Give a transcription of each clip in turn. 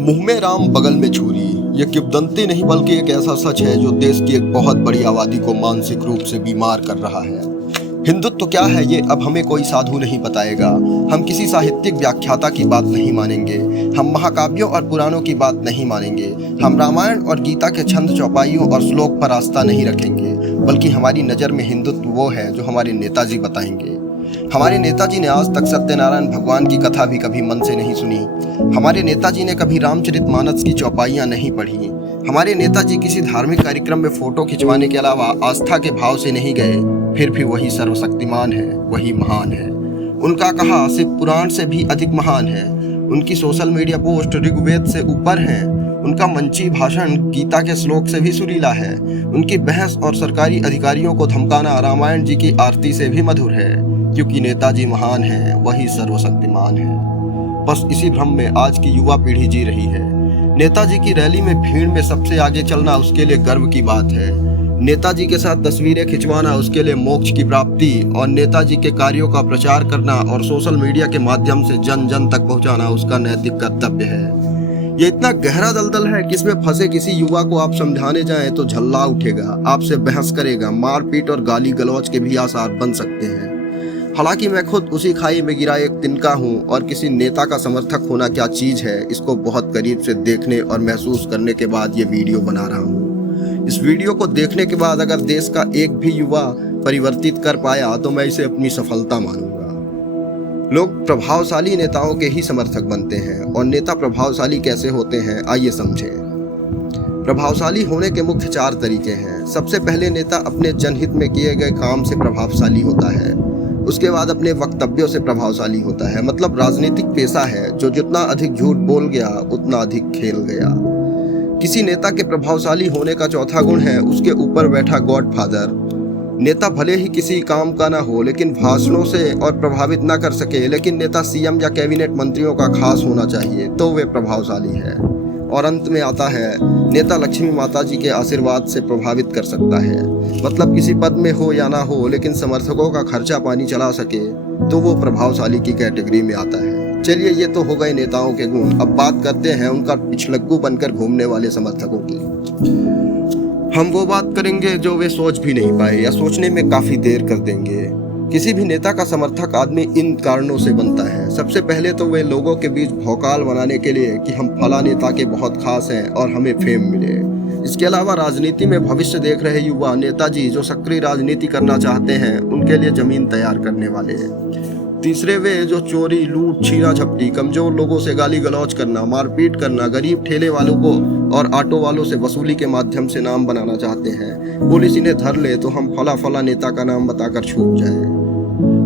मुंह में राम बगल में छुरी, ये किंवदंती नहीं बल्कि एक ऐसा सच है जो देश की एक बहुत बड़ी आबादी को मानसिक रूप से बीमार कर रहा है। हिंदुत्व क्या है ये अब हमें कोई साधु नहीं बताएगा। हम किसी साहित्यिक व्याख्याता की बात नहीं मानेंगे। हम महाकाव्यों और पुराणों की बात नहीं मानेंगे। हम रामायण और गीता के छंद चौपाइयों और श्लोक पर आस्था नहीं रखेंगे, बल्कि हमारी नज़र में हिंदुत्व वो है जो हमारे नेताजी बताएंगे। हमारे नेताजी ने आज तक सत्यनारायण भगवान की कथा भी कभी मन से नहीं सुनी। हमारे नेताजी ने कभी रामचरितमानस की चौपाइयाँ नहीं पढ़ी। हमारे नेताजी किसी धार्मिक कार्यक्रम में फोटो खिंचवाने के अलावा आस्था के भाव से नहीं गए। फिर भी वही सर्वशक्तिमान है, वही महान है। उनका कहा सिर्फ पुराण से भी अधिक महान है। उनकी सोशल मीडिया पोस्ट ऋग्वेद से ऊपर हैं। उनका मंची भाषण गीता के श्लोक से भी सुरीला है। उनकी बहस और सरकारी अधिकारियों को धमकाना रामायण जी की आरती से भी मधुर है। क्योंकि नेताजी महान है, वही सर्वशक्तिमान है। बस इसी भ्रम में आज की युवा पीढ़ी जी रही है। नेताजी की रैली में भीड़ में सबसे आगे चलना उसके लिए गर्व की बात है। नेताजी के साथ तस्वीरें खिंचवाना उसके लिए मोक्ष की प्राप्ति और नेताजी के कार्यों का प्रचार करना और सोशल मीडिया के माध्यम से जन जन तक पहुंचाना उसका नैतिक कर्तव्य है। ये इतना गहरा दलदल है कि इसमें फंसे किसी युवा को आप समझाने जाएं तो झल्ला उठेगा, आपसे बहस करेगा, मारपीट और गाली गलौज के भी आसार बन सकते हैं। हालांकि मैं खुद उसी खाई में गिरा एक तिनका हूँ और किसी नेता का समर्थक होना क्या चीज़ है इसको बहुत करीब से देखने और महसूस करने के बाद ये वीडियो बना रहा हूँ। इस वीडियो को देखने के बाद अगर देश का एक भी युवा परिवर्तित कर पाया तो मैं इसे अपनी सफलता मानूंगा। लोग प्रभावशाली नेताओं के ही समर्थक बनते हैं और नेता प्रभावशाली कैसे होते हैं आइए समझें। प्रभावशाली होने के मुख्य 4 तरीके हैं। सबसे पहले नेता अपने जनहित में किए गए काम से प्रभावशाली होता है। उसके बाद अपने वक्तव्यों से प्रभावशाली होता है। मतलब राजनीतिक पेशा है जो जितना अधिक झूठ बोल गया उतना अधिक खेल गया। किसी नेता के प्रभावशाली होने का चौथा गुण है उसके ऊपर बैठा गॉडफादर। नेता भले ही किसी काम का ना हो लेकिन भाषणों से और प्रभावित ना कर सके, लेकिन नेता सीएम या कैबिनेट मंत्रियों का खास होना चाहिए तो वे प्रभावशाली है। और अंत में आता है नेता लक्ष्मी माता जी के आशीर्वाद से प्रभावित कर सकता है। मतलब किसी पद में हो या ना हो लेकिन समर्थकों का खर्चा पानी चला सके तो वो प्रभावशाली की कैटेगरी में आता है। चलिए ये तो हो गए नेताओं के गुण। अब बात करते हैं उनका पिछलग्गू बनकर घूमने वाले समर्थकों की। हम वो बात करेंगे जो वे सोच भी नहीं पाए या सोचने में काफी देर कर देंगे। किसी भी नेता का समर्थक आदमी इन कारणों से बनता है। सबसे पहले तो वे लोगों के बीच भौकाल बनाने के लिए कि हम फला नेता के बहुत खास हैं और हमें फेम मिले। इसके अलावा राजनीति में भविष्य देख रहे युवा नेताजी जो सक्रिय राजनीति करना चाहते हैं उनके लिए जमीन तैयार करने वाले हैं। तीसरे वे जो चोरी, लूट, छीना झपटी, कमजोर लोगों से गाली गलौज करना, मारपीट करना, गरीब ठेले वालों को और ऑटो वालों से वसूली के माध्यम से नाम बनाना चाहते हैं। पुलिस इन्हें धर ले तो हम फला फला नेता का नाम बताकर छूट जाए,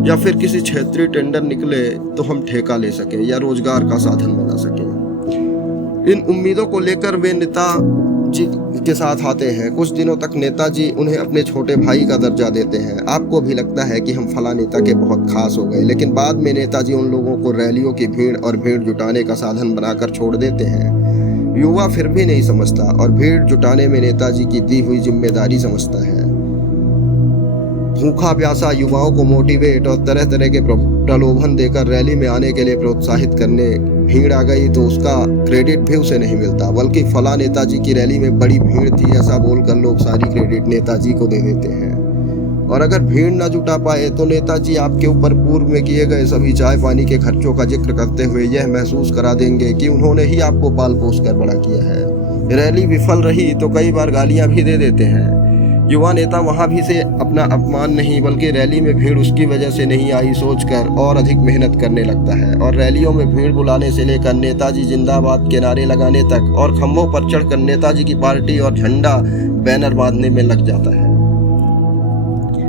या फिर किसी क्षेत्रीय टेंडर निकले तो हम ठेका ले सके या रोजगार का साधन बना सके। इन उम्मीदों को लेकर वे नेताजी के साथ आते हैं। कुछ दिनों तक नेताजी उन्हें अपने छोटे भाई का दर्जा देते हैं। आपको भी लगता है कि हम फला नेता के बहुत खास हो गए, लेकिन बाद में नेताजी उन लोगों को रैलियों की भीड़ और भीड़ जुटाने का साधन बनाकर छोड़ देते हैं। युवा फिर भी नहीं समझता और भीड़ जुटाने में नेताजी की दी हुई जिम्मेदारी समझता है। भूखा प्यासा युवाओं को मोटिवेट और तरह तरह के प्रलोभन देकर रैली में आने के लिए प्रोत्साहित करने भीड़ आ गई तो उसका क्रेडिट भी उसे नहीं मिलता, बल्कि फला नेताजी की रैली में बड़ी भीड़ थी ऐसा बोलकर लोग सारी क्रेडिट नेताजी को दे देते हैं। और अगर भीड़ ना जुटा पाए तो नेताजी आपके ऊपर पूर्व में किए गए सभी चाय पानी के खर्चों का जिक्र करते हुए यह महसूस करा देंगे कि उन्होंने ही आपको पाल पोस कर बड़ा किया है। रैली विफल रही तो कई बार गालियां भी दे देते हैं। युवा नेता वहां भी से अपना अपमान नहीं बल्कि रैली में भीड़ उसकी वजह से नहीं आई सोचकर और अधिक मेहनत करने लगता है और रैलियों में भीड़ बुलाने से लेकर नेताजी जिंदाबाद के नारे लगाने तक और खम्भों पर चढ़कर नेताजी की पार्टी और झंडा बैनर बांधने में लग जाता है।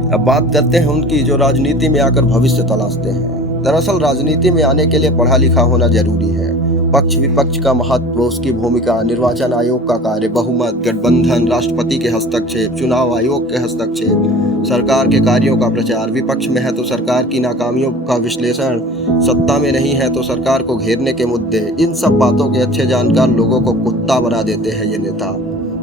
अब बात करते हैं उनकी जो राजनीति में आकर भविष्य तलाशते हैं। दरअसल राजनीति में आने के लिए पढ़ा लिखा होना जरूरी है। पक्ष विपक्ष का महत्व, उसकी भूमिका, निर्वाचन आयोग का कार्य, बहुमत, गठबंधन, राष्ट्रपति के हस्तक्षेप, चुनाव आयोग के हस्तक्षेप, सरकार के कार्यों का प्रचार, विपक्ष में है तो सरकार की नाकामियों का विश्लेषण, सत्ता में नहीं है तो सरकार को घेरने के मुद्दे, इन सब बातों के अच्छे जानकार लोगों को कुत्ता बना देते हैं ये नेता।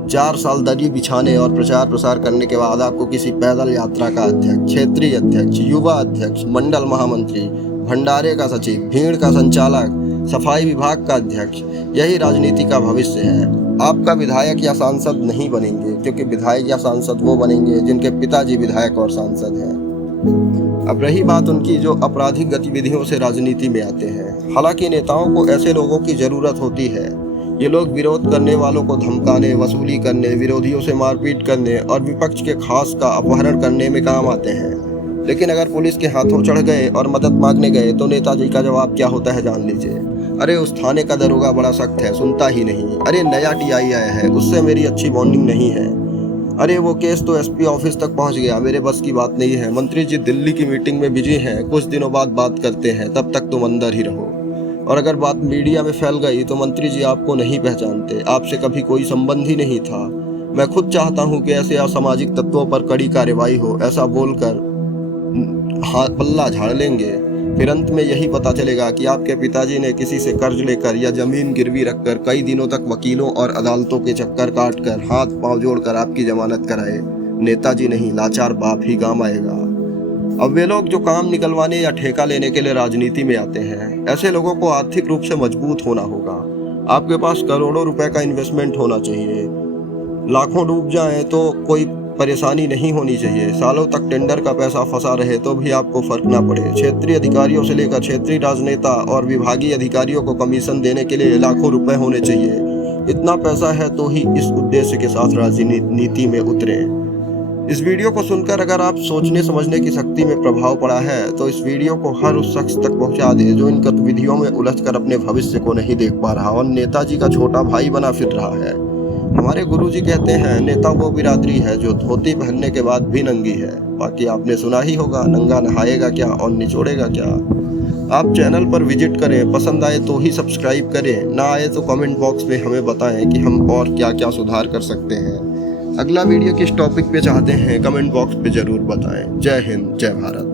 4 साल दरी बिछाने और प्रचार प्रसार करने के बाद आपको किसी पैदल यात्रा का अध्यक्ष, क्षेत्रीय अध्यक्ष, युवा अध्यक्ष, मंडल महामंत्री, भंडारे का सचिव, भीड़ का संचालक, सफाई विभाग का अध्यक्ष, यही राजनीति का भविष्य है। आपका विधायक या सांसद नहीं बनेंगे, क्योंकि विधायक या सांसद वो बनेंगे जिनके पिताजी विधायक और सांसद हैं। अब रही बात उनकी जो आपराधिक गतिविधियों से राजनीति में आते हैं। हालांकि नेताओं को ऐसे लोगों की जरूरत होती है। ये लोग विरोध करने वालों को धमकाने, वसूली करने, विरोधियों से मारपीट करने और विपक्ष के खास का अपहरण करने में काम आते हैं। लेकिन अगर पुलिस के हाथों चढ़ गए और मदद मांगने गए तो नेताजी का जवाब क्या होता है जान लीजिए। अरे उस थाने का दरोगा बड़ा सख्त है, सुनता ही नहीं। अरे नया टीआई आया है, उससे मेरी अच्छी बॉन्डिंग नहीं है। अरे वो केस तो एसपी ऑफिस तक पहुंच गया, मेरे बस की बात नहीं है। मंत्री जी दिल्ली की मीटिंग में बिजी हैं, कुछ दिनों बाद बात करते हैं, तब तक तुम अंदर ही रहो। और अगर बात मीडिया में फैल गई तो मंत्री जी आपको नहीं पहचानते, आपसे कभी कोई संबंध ही नहीं था। मैं खुद चाहता हूं कि ऐसे असामाजिक तत्वों पर कड़ी कार्रवाई हो। ऐसा बोलकर पल्ला झाड़ लेंगे। फिर अंत में यही पता चलेगा कि आपके पिताजी ने किसी से कर्ज लेकर या जमीन गिरवी रखकर कई दिनों तक वकीलों और अदालतों के चक्कर काटकर हाथ पांव जोड़कर आपकी जमानत कराए। नेताजी नहीं, लाचार बाप ही काम आएगा। अब वे लोग जो काम निकलवाने या ठेका लेने के लिए राजनीति में आते हैं, ऐसे लोगों को आर्थिक रूप से मजबूत होना होगा। आपके पास करोड़ों रुपए का इन्वेस्टमेंट होना चाहिए। लाखों डूब जाएं तो कोई परेशानी नहीं होनी चाहिए। सालों तक टेंडर का पैसा फंसा रहे तो भी आपको फर्क ना पड़े। क्षेत्रीय अधिकारियों से लेकर क्षेत्रीय राजनेता और विभागीय अधिकारियों को कमीशन देने के लिए लाखों रुपए होने चाहिए। इतना पैसा है तो ही इस उद्देश्य के साथ राजनीति में उतरे। इस वीडियो को सुनकर अगर आप सोचने समझने की शक्ति में प्रभाव पड़ा है तो इस वीडियो को हर उस शख्स तक पहुंचा दें जो इन गतिविधियों में उलझकर अपने भविष्य को नहीं देख पा रहा और नेताजी का छोटा भाई बना फिर रहा है। हमारे गुरुजी कहते हैं, नेता वो बिरादरी है जो धोती पहनने के बाद भी नंगी है। बाकी आपने सुना ही होगा, नंगा नहाएगा क्या और निचोड़ेगा क्या। आप चैनल पर विजिट करें, पसंद आए तो ही सब्सक्राइब करें, ना आए तो कमेंट बॉक्स में हमें बताएं कि हम और क्या क्या सुधार कर सकते हैं। अगला वीडियो किस टॉपिक पे चाहते हैं कमेंट बॉक्स पे जरूर बताएं। जय हिंद, जय भारत।